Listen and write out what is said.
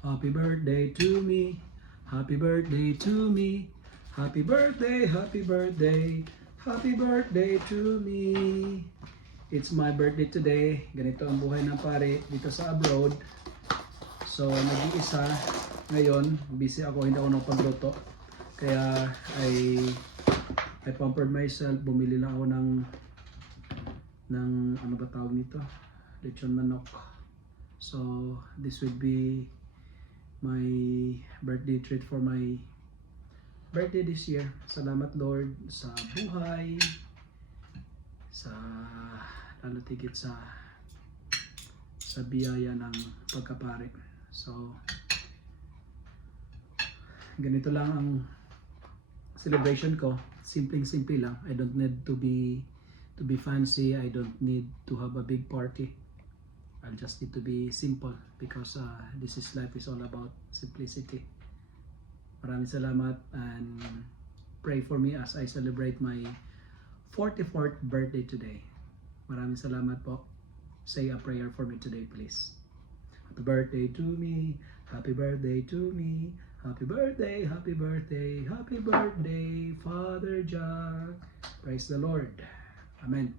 Happy birthday to me. Happy birthday to me. Happy birthday, happy birthday. Happy birthday to me. It's my birthday today. Ganito ang buhay ng pare dito sa abroad. So, nag-iisa ngayon. Busy ako, hindi ako pagluto. Kaya I pampered myself. Bumili lang ako ng ano ba tawag nito? Lechon manok. So, this would be my birthday treat for my birthday this year. Salamat Lord sa buhay, sa lalo tigit sa biyaya ng pagkapare. So ganito lang ang celebration ko. Simpleng-simple lang. I don't need to be fancy. I don't need to have a big party. I'll just need to be simple because this is life is all about simplicity. Maraming salamat and pray for me as I celebrate my 44th birthday today. Maraming salamat po. Say a prayer for me today, please. Happy birthday to me. Happy birthday to me. Happy birthday, happy birthday, happy birthday, Father Jack. Praise the Lord. Amen.